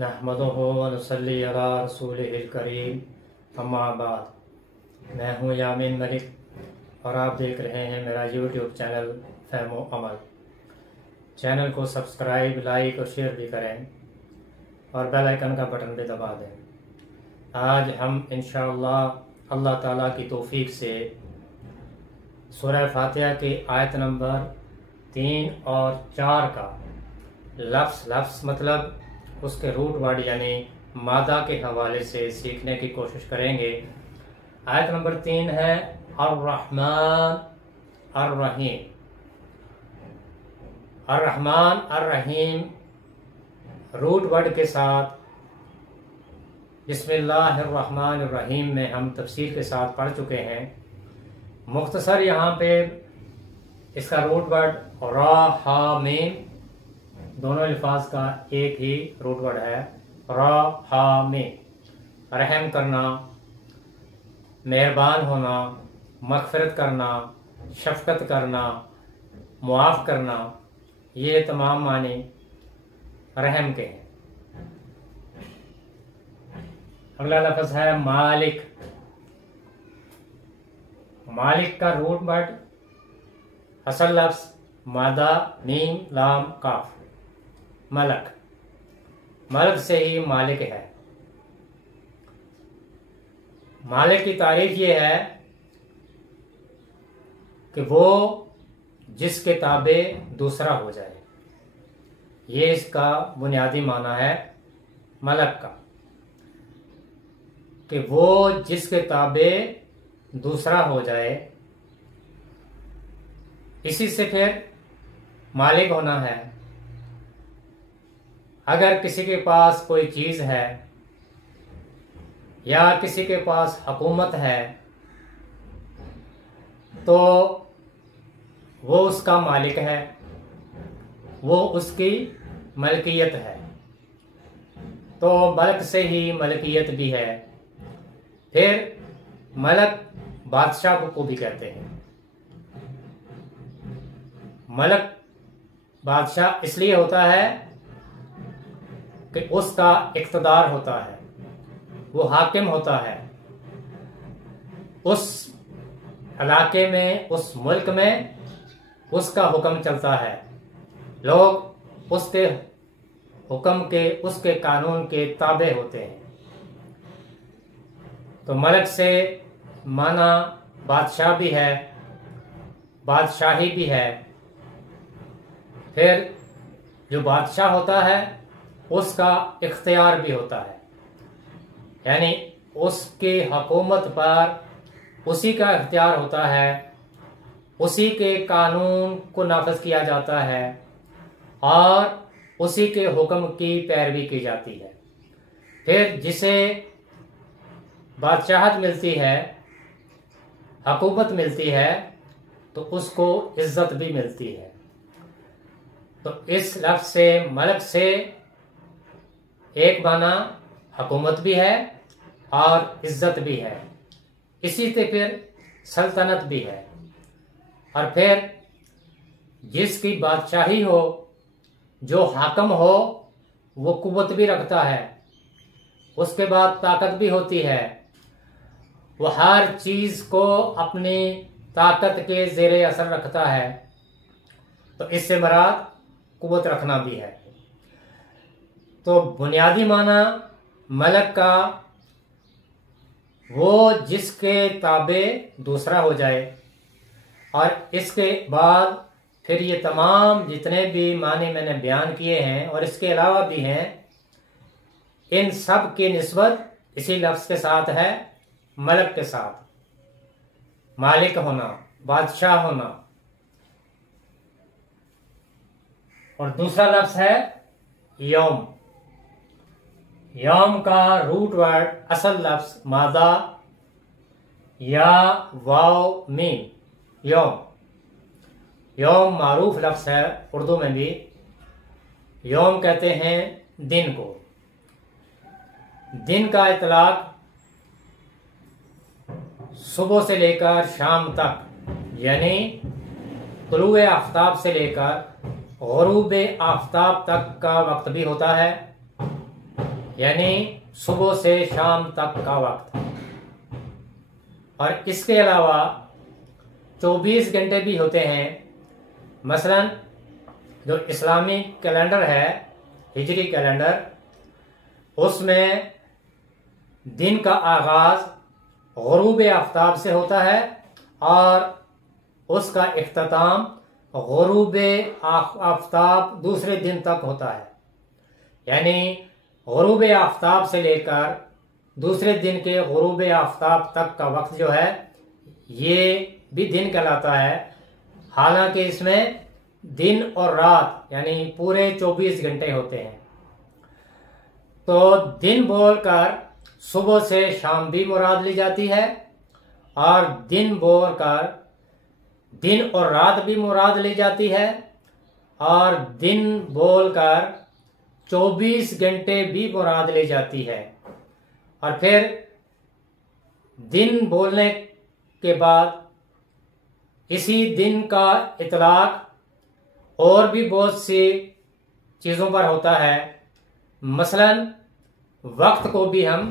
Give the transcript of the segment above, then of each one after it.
नहमदुहु व नुसल्ली अला रसूलिहिल करीम, अम्मा बाद। मैं हूँ यामीन मलिक और आप देख रहे हैं मेरा यूट्यूब चैनल फ़हमो अमल। चैनल को सब्सक्राइब, लाइक और शेयर भी करें और बेल आइकन का बटन भी दबा दें। आज हम इंशाअल्लाह अल्लाह ताला की तौफीक से सूरह फातिहा की आयत नंबर 3 और 4 का लफ्ज़ मतलब उसके रूट वर्ड यानी मादा के हवाले से सीखने की कोशिश करेंगे। आयत नंबर 3 है अर्रहमान अर्रहीम। अर्रहमान अर्रहीम रूट वर्ड के साथ बिस्मिल्लाहिर्रहमानिर्रहीम में हम तफसीर के साथ पढ़ चुके हैं। मुख्तसर यहाँ पे इसका रूट वर्ड रा हा मीम, दोनों अल्फाज का एक ही रूट वर्ड है। रा हा मीम, रहम करना, मेहरबान होना, मग़फ़िरत करना, शफ़क़त करना, मुआफ़ करना, ये तमाम मानी रहम के हैं। अगला लफ्ज़ है मालिक। मालिक का रूट वर्ड असल लफ्ज़ मादा मीम लाम काफ, मलक। मलक से ही मालिक है। मालिक की तारीफ ये है कि वो जिसके ताबे दूसरा हो जाए। ये इसका बुनियादी माना है मलक का, कि वो जिसके ताबे दूसरा हो जाए। इसी से फिर मालिक होना है। अगर किसी के पास कोई चीज़ है या किसी के पास हुकूमत है तो वो उसका मालिक है, वो उसकी मलकियत है। तो मलक से ही मलकियत भी है। फिर मलक बादशाह को भी कहते हैं। मलक बादशाह इसलिए होता है कि उसका इक़्तिदार होता है, वो हाकिम होता है। उस इलाके में, उस मुल्क में उसका हुक्म चलता है। लोग उसके हुक्म के, उसके कानून के ताबे होते हैं। तो मलक से माना बादशाह भी है, बादशाही भी है। फिर जो बादशाह होता है उसका इख्तियार भी होता है, यानी उसकी हुकूमत पर उसी का इख्तियार होता है, उसी के कानून को नाफिज किया जाता है और उसी के हुक्म की पैरवी की जाती है। फिर जिसे बादशाहत मिलती है, हुकूमत मिलती है, तो उसको इज्जत भी मिलती है। तो इस लफ्ज़ से मलक से एक माना हुकूमत भी है और इज्जत भी है। इसी से फिर सल्तनत भी है। और फिर जिसकी बादशाही हो, जो हाकम हो, वो कुव्वत भी रखता है, उसके बाद ताकत भी होती है। वो हर चीज़ को अपनी ताकत के ज़ेरे असर रखता है। तो इससे मुराद कुव्वत रखना भी है। तो बुनियादी माना मलक का वो जिसके ताबे दूसरा हो जाए। और इसके बाद फिर ये तमाम जितने भी माने मैंने बयान किए हैं और इसके अलावा भी हैं, इन सब की निस्बत इसी लफ्ज़ के साथ है, मलक के साथ। मालिक होना, बादशाह होना। और दूसरा लफ्ज़ है यौम। यौम का रूट वर्ड असल लफ्ज़ मादा या वाव मीम, यौम। यौम मारूफ लफ्ज़ है उर्दू में भी। यौम कहते हैं दिन को। दिन का इतलाक सुबह से लेकर शाम तक, यानी तुलूए आफ्ताब से लेकर गुरूब आफ्ताब तक का वक्त भी होता है यानी सुबह से शाम तक का वक्त। और इसके अलावा 24 घंटे भी होते हैं। मसलन जो इस्लामी कैलेंडर है, हिजरी कैलेंडर, उसमें दिन का आगाज गुरूब आफ्ताब से होता है और उसका इख्तिताम गुरूब आफ्ताब दूसरे दिन तक होता है। यानी गुरूब आफ्ताब से लेकर दूसरे दिन के गुरूब आफ्ताब तक का वक्त जो है ये भी दिन कहलाता है। हालांकि इसमें दिन और रात यानी पूरे 24 घंटे होते हैं। तो दिन बोलकर सुबह से शाम भी मुराद ली जाती है और दिन बोलकर दिन और रात भी मुराद ली जाती है और दिन बोलकर 24 घंटे भी मुराद ली जाती है। और फिर दिन बोलने के बाद इसी दिन का इतलाक और भी बहुत सी चीज़ों पर होता है। मसलन वक्त को भी हम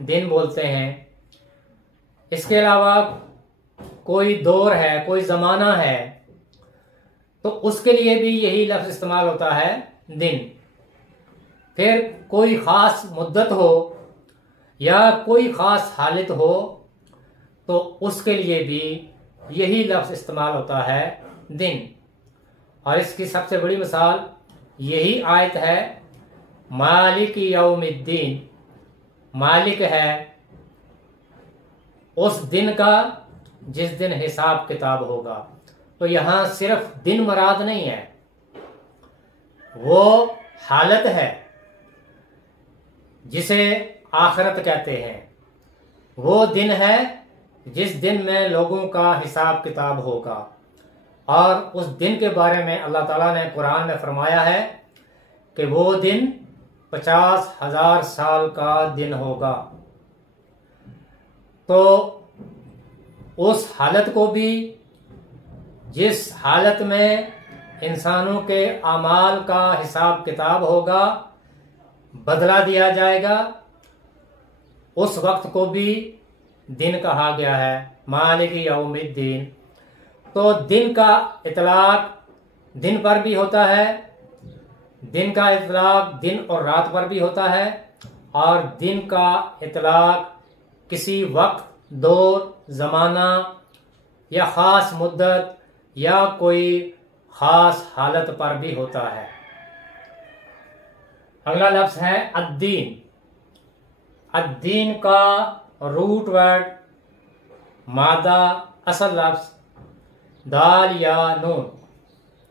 दिन बोलते हैं। इसके अलावा कोई दौर है, कोई ज़माना है, तो उसके लिए भी यही लफ्ज़ इस्तेमाल होता है दिन। फिर कोई ख़ास मुद्दत हो या कोई ख़ास हालत हो तो उसके लिए भी यही लफ्ज़ इस्तेमाल होता है दिन। और इसकी सबसे बड़ी मिसाल यही आयत है, मालिक यौमिद्दीन। मालिक है उस दिन का जिस दिन हिसाब किताब होगा। तो यहां सिर्फ दिन मुराद नहीं है, वो हालत है जिसे आखिरत कहते हैं। वो दिन है जिस दिन में लोगों का हिसाब किताब होगा। और उस दिन के बारे में अल्लाह ताला ने कुरान में फरमाया है कि वो दिन 50,000 साल का दिन होगा। तो उस हालत को भी जिस हालत में इंसानों के अमाल का हिसाब किताब होगा, बदला दिया जाएगा, उस वक्त को भी दिन कहा गया है, मालिक यौमिद्दीन। तो दिन का इतलाक दिन पर भी होता है, दिन का इतलाक दिन और रात पर भी होता है, और दिन का इतलाक किसी वक्त, दौर, ज़माना या ख़ास मुद्दत या कोई ख़ास हालत पर भी होता है। अगला लफ्ज़ है अद्दीन। अद्दीन का रूट वर्ड मादा असल लफ्ज़ दाल या नून,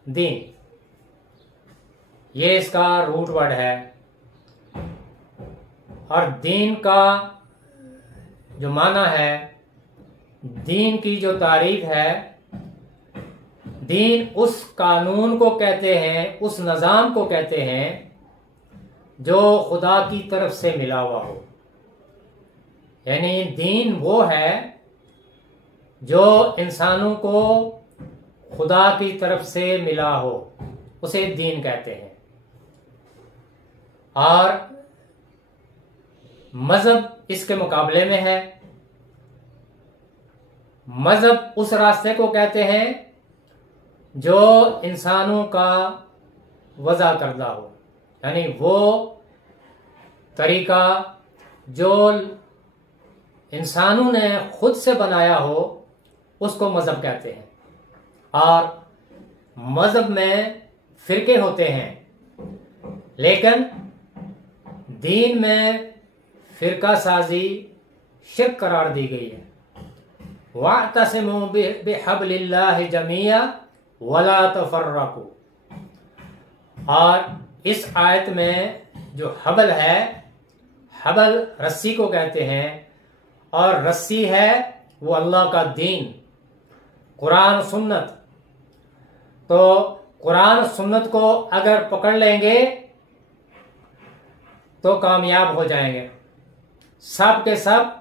दीन, ये इसका रूट वर्ड है। और दीन का जो माना है, दीन की जो तारीफ है, दीन उस कानून को कहते हैं, उस निज़ाम को कहते हैं जो खुदा की तरफ से मिला हुआ हो। यानी दीन वो है जो इंसानों को खुदा की तरफ से मिला हो, उसे दीन कहते हैं। और मजहब इसके मुकाबले में है। मजहब उस रास्ते को कहते हैं जो इंसानों का वज़ा करदा हो, यानी वो तरीका जो इंसानों ने खुद से बनाया हो, उसको मजहब कहते हैं। और मजहब में फिरके होते हैं, लेकिन दीन में फिरका साजी शिर्क करार दी गई है। वातसिमू बिहब्लिल्लाहि जमीआ वला तफर्रकू। और इस आयत में जो हबल है, हबल रस्सी को कहते हैं, और रस्सी है वो अल्लाह का दीन, कुरान सुन्नत। तो कुरान सुन्नत को अगर पकड़ लेंगे तो कामयाब हो जाएंगे। सब के सब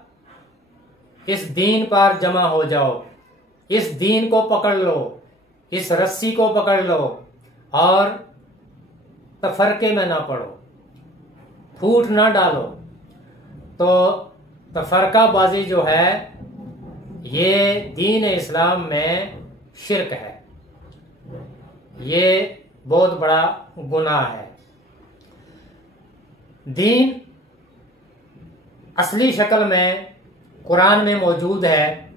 इस दीन पर जमा हो जाओ, इस दीन को पकड़ लो, इस रस्सी को पकड़ लो और तफरके में ना पड़ो। फूट ना डालो। तो तफरकाबाजी जो है ये दीन इस्लाम में शिरक है, ये बहुत बड़ा गुनाह है। दीन असली शक्ल में कुरान में मौजूद है,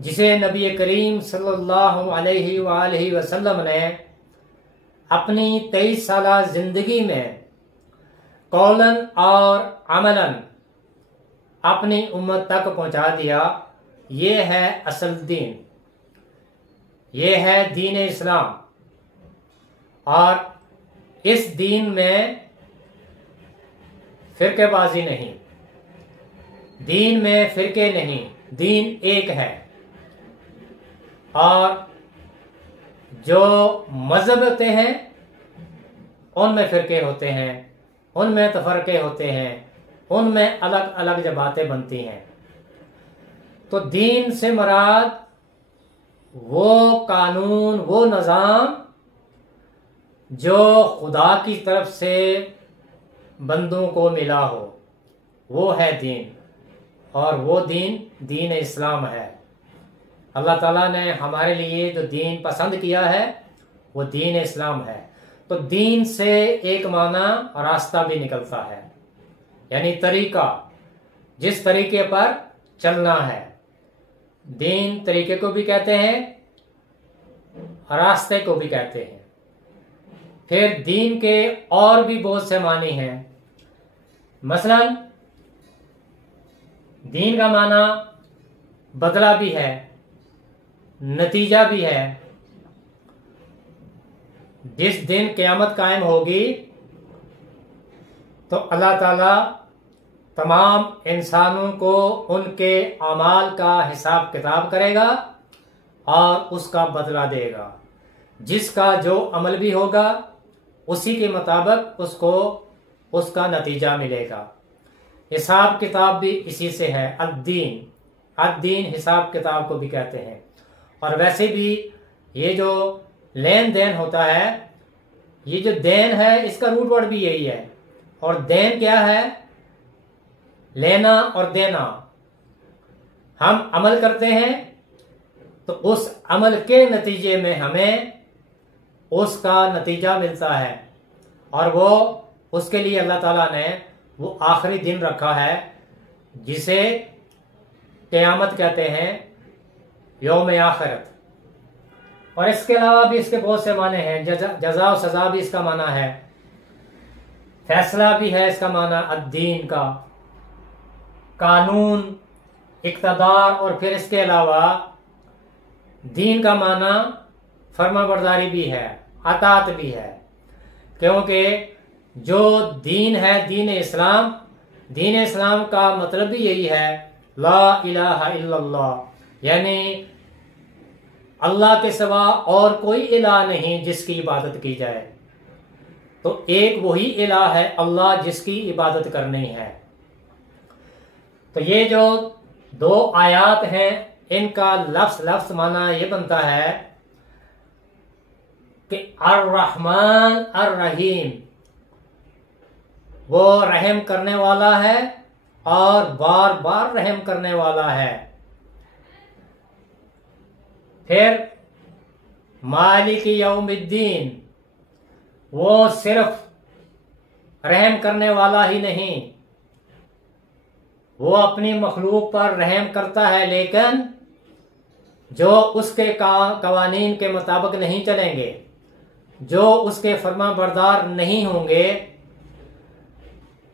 जिसे नबी करीम सल्लल्लाहु अलैहि वसल्लम ने अपनी 23 साला जिंदगी में कौलन और अमलन अपनी उम्मत तक पहुंचा दिया। ये है असल दीन, ये है दीन इस्लाम। और इस दीन में फिरकेबाजी नहीं, दीन में फिरके नहीं, दीन एक है। और जो मजहब होते हैं उनमें फिरके होते हैं, उनमें तफरके होते हैं, उनमें अलग अलग जमातें बनती हैं। तो दीन से मुराद वो कानून, वो निज़ाम जो खुदा की तरफ से बंदों को मिला हो, वो है दीन। और वो दीन दीन इस्लाम है। अल्लाह ताला ने हमारे लिए जो दीन पसंद किया है वो दीन इस्लाम है। तो दीन से एक माना रास्ता भी निकलता है, यानी तरीका, जिस तरीके पर चलना है। दीन तरीके को भी कहते हैं, रास्ते को भी कहते हैं। फिर दीन के और भी बहुत से मानी हैं। मसलन दीन का माना बदला भी है, नतीजा भी है। जिस दिन क़यामत कायम होगी तो अल्लाह ताला तमाम इंसानों को उनके अमाल का हिसाब किताब करेगा और उसका बदला देगा। जिसका जो अमल भी होगा उसी के मुताबिक उसको उसका नतीजा मिलेगा। हिसाब किताब भी इसी से है। अद्दीन, अद्दीन हिसाब किताब को भी कहते हैं। और वैसे भी ये जो लेन देन होता है, ये जो देन है इसका रूट वर्ड भी यही है। और देन क्या है? लेना और देना। हम अमल करते हैं तो उस अमल के नतीजे में हमें उसका नतीजा मिलता है। और वो उसके लिए अल्लाह ताला ने वो आखिरी दिन रखा है जिसे क़यामत कहते हैं, यौम आखिरत। और इसके अलावा भी इसके बहुत से माने हैं। जज़ा और सज़ा भी इसका माना है, फैसला भी है इसका माना अद्दीन का, कानून, इक़्तिदार। और फिर इसके अलावा दीन का माना फरमाबरदारी भी है, अतात भी है। क्योंकि जो दीन है दीन इस्लाम, दीन इस्लाम का मतलब भी यही है, ला इलाहा इल्लल्लाह, यानी अल्लाह के सिवा और कोई इलाह नहीं जिसकी इबादत की जाए। तो एक वही इलाह है अल्लाह जिसकी इबादत करनी है। तो ये जो दो आयात हैं इनका लफ्ज माना ये बनता है कि अर्रहमान अर्रहीम, वो रहम करने वाला है और बार बार रहम करने वाला है। फिर मालिक यौमिद्दीन, वो सिर्फ रहम करने वाला ही नहीं, वो अपनी मखलूक पर रहम करता है, लेकिन जो उसके कवानीन के मुताबिक नहीं चलेंगे, जो उसके फरमा बरदार नहीं होंगे,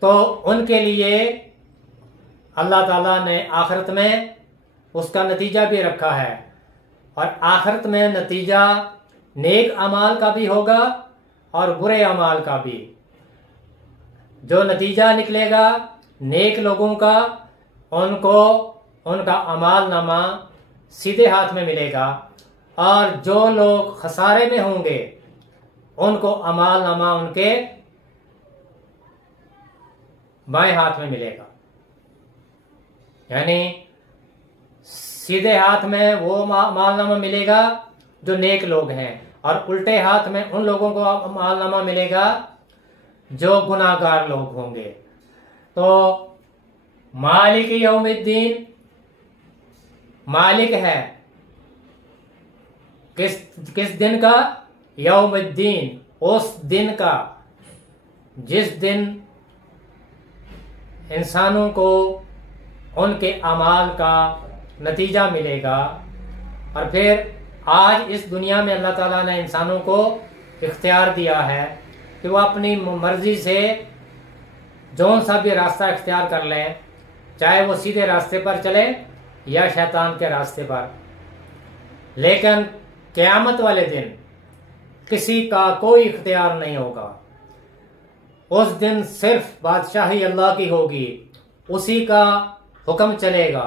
तो उनके लिए अल्लाह ताला ने आखिरत में उसका नतीजा भी रखा है। और आखिरत में नतीजा नेक अमाल का भी होगा और बुरे अमाल का भी। जो नतीजा निकलेगा नेक लोगों का, उनको उनका अमाल नामा सीधे हाथ में मिलेगा। और जो लोग खसारे में होंगे उनको अमाल नामा उनके बाएं हाथ में मिलेगा। यानी सीधे हाथ में वो मालनामा मिलेगा जो नेक लोग हैं, और उल्टे हाथ में उन लोगों को मालनामा मिलेगा जो गुनाहगार लोग होंगे। तो मालिक यौमिद्दीन, मालिक है किस दिन का? यौमिद्दीन, उस दिन का जिस दिन इंसानों को उनके अमाल का नतीजा मिलेगा। और फिर आज इस दुनिया में अल्लाह ताला ने इंसानों को इख्तियार दिया है कि वो अपनी मर्जी से जौन सा भी रास्ता इख्तियार कर लें, चाहे वो सीधे रास्ते पर चले या शैतान के रास्ते पर। लेकिन क़यामत वाले दिन किसी का कोई इख्तियार नहीं होगा। उस दिन सिर्फ बादशाही अल्लाह की होगी, उसी का हुक्म चलेगा।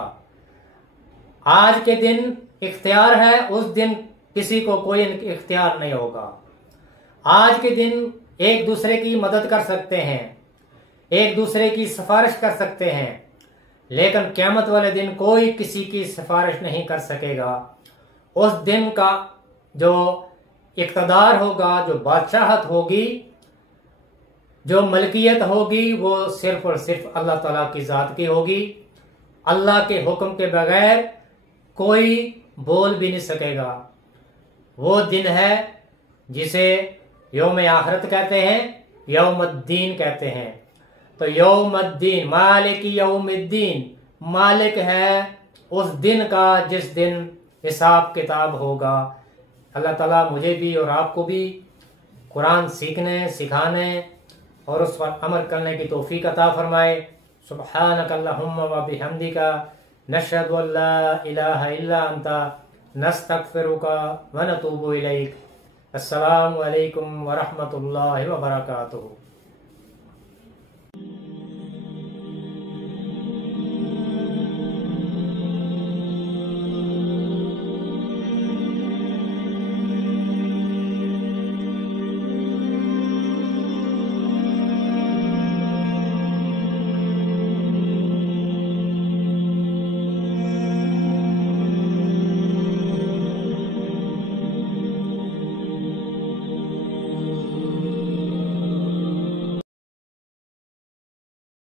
आज के दिन इख्तियार है, उस दिन किसी को कोई इख्तियार नहीं होगा। आज के दिन एक दूसरे की मदद कर सकते हैं, एक दूसरे की सिफारिश कर सकते हैं, लेकिन क़यामत वाले दिन कोई किसी की सिफारिश नहीं कर सकेगा। उस दिन का जो इक़्तिदार होगा, जो बादशाहत होगी, जो मलकियत होगी, वो सिर्फ और सिर्फ अल्लाह ताला की ज़ात की होगी। अल्लाह के हुक्म के बगैर कोई बोल भी नहीं सकेगा। वो दिन है जिसे यौम आखिरत कहते हैं, यौमुद्दीन कहते हैं। तो यौमुद्दीन, मालिक यौमुद्दीन, मालिक है उस दिन का जिस दिन हिसाब किताब होगा। अल्लाह ताला मुझे भी और आपको भी कुरान सीखने, सिखाने और उस पर अमल करने की तौफीक अता फरमाए। सुब्हानक अल्लाहुम्मा व बिहम्दिका नशहदु अल्ला इलाहा इल्ला अंता नस्तगफिरुका व नतूबु इलैक। अस्सलामु अलैकुम व रहमतुल्लाहि व बरकातुहू।